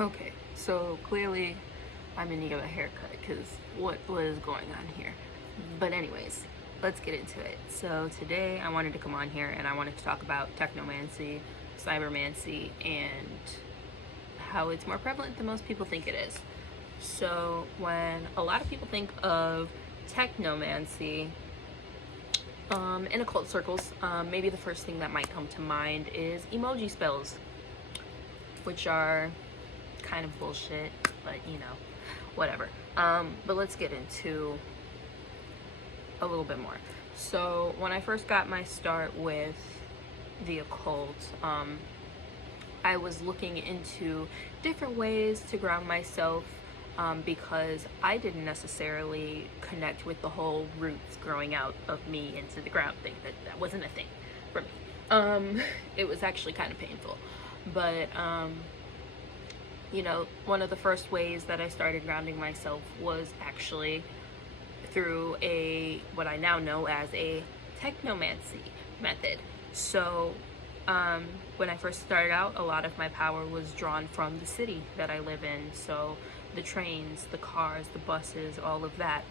Okay, so clearly I'm in need of a haircut because what is going on here? But anyways, let's get into it. So today I wanted to come on here and I wanted to talk about technomancy, cybermancy, and how it's more prevalent than most people think it is. So when a lot of people think of technomancy, in occult circles, maybe the first thing that might come to mind is emoji spells, which are kind of bullshit, but you know, whatever. But let's get into a little bit more. So when I first got my start with the occult, I was looking into different ways to ground myself, because I didn't necessarily connect with the whole roots growing out of me into the ground thing. That wasn't a thing for me. It was actually kind of painful, but you know, one of the first ways that I started grounding myself was actually through what I now know as a technomancy method. So when I first started out, a lot of my power was drawn from the city that I live in. So the trains, the cars, the buses, all of that.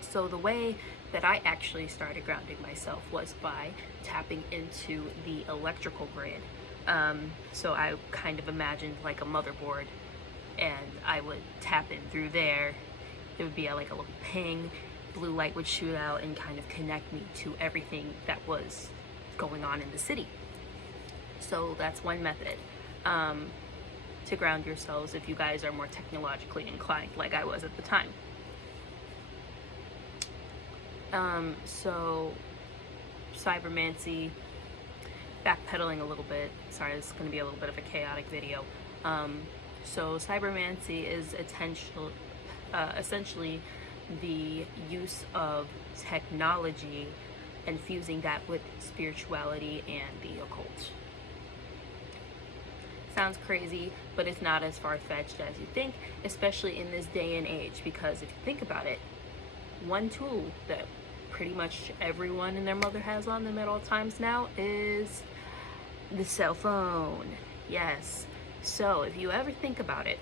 So the way that I actually started grounding myself was by tapping into the electrical grid. So I kind of imagined like a motherboard, and I would tap in through there. It would be like a little ping, blue light would shoot out and kind of connect me to everything that was going on in the city. So that's one method to ground yourselves if you guys are more technologically inclined, like I was at the time. So cybermancy, backpedaling a little bit, sorry, this is going to be a little bit of a chaotic video. So cybermancy is essentially the use of technology and fusing that with spirituality and the occult. Sounds crazy, but it's not as far-fetched as you think, especially in this day and age, because if you think about it, one tool that pretty much everyone and their mother has on them at all times now is the cell phone. Yes. So if you ever think about it,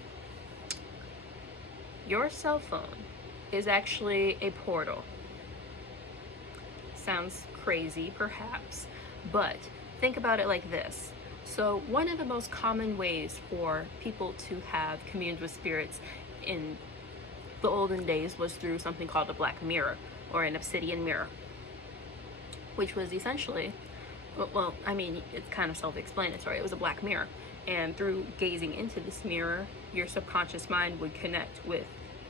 your cell phone is actually a portal. Sounds crazy, perhaps, but think about it like this. So one of the most common ways for people to have communed with spirits in the olden days was through something called a black mirror, or an obsidian mirror, which was essentially, well, I mean, it's kind of self-explanatory. It was a black mirror, and through gazing into this mirror, your subconscious mind would connect with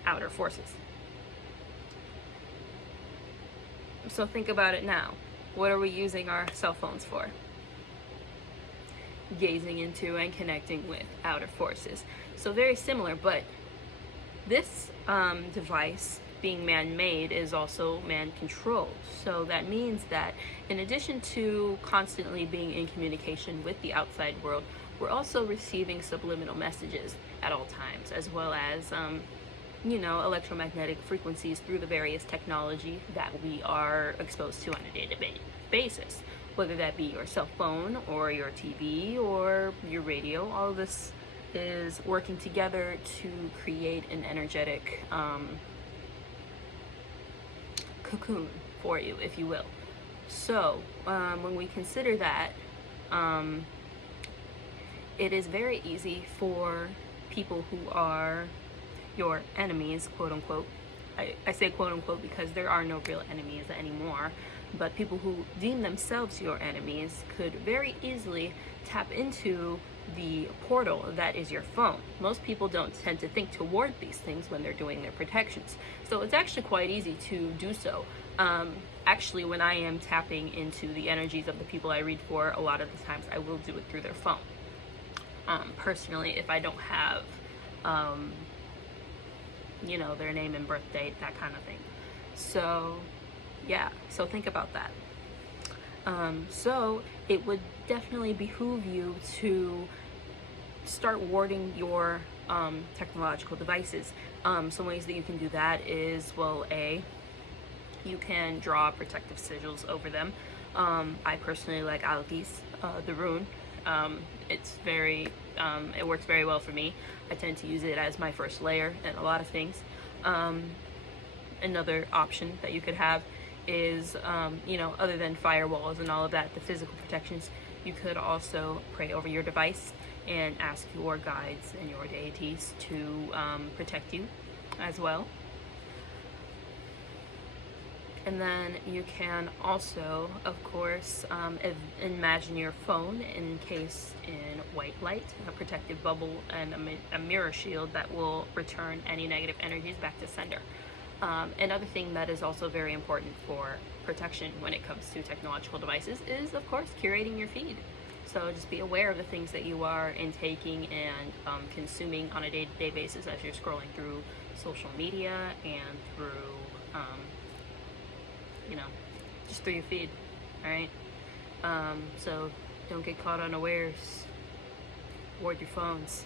outer forces. So think about it now. What are we using our cell phones for? Gazing into and connecting with outer forces. So very similar, but this device, being man-made, is also man-controlled. So that means that in addition to constantly being in communication with the outside world, we're also receiving subliminal messages at all times, as well as you know, electromagnetic frequencies through the various technology that we are exposed to on a day-to-day basis, whether that be your cell phone or your TV or your radio. All of this is working together to create an energetic cocoon for you, if you will. So when we consider that, it is very easy for people who are your enemies, quote unquote. I say quote unquote because there are no real enemies anymore, but people who deem themselves your enemies could very easily tap into the portal that is your phone. Most people don't tend to think toward these things when they're doing their protections, so it's actually quite easy to do so. Actually, when I am tapping into the energies of the people I read for, a lot of the times I will do it through their phone. Personally, if I don't have you know, their name and birth date, that kind of thing. So yeah, so think about that. So it would definitely behoove you to start warding your technological devices. Some ways that you can do that is, well, you can draw protective sigils over them. I personally like Alki's, the rune. It's very It works very well for me. I tend to use it as my first layer in a lot of things. Another option that you could have is, other than firewalls and all of that, the physical protections, you could also pray over your device and ask your guides and your deities to protect you as well. And then you can also, of course, imagine your phone encased in white light, a protective bubble, and a mirror shield that will return any negative energies back to sender. Another thing that is also very important for protection when it comes to technological devices is, of course, curating your feed. So just be aware of the things that you are intaking and consuming on a day-to-day basis as you're scrolling through social media and through, just through your feed, all right? So don't get caught unawares. Ward your phones.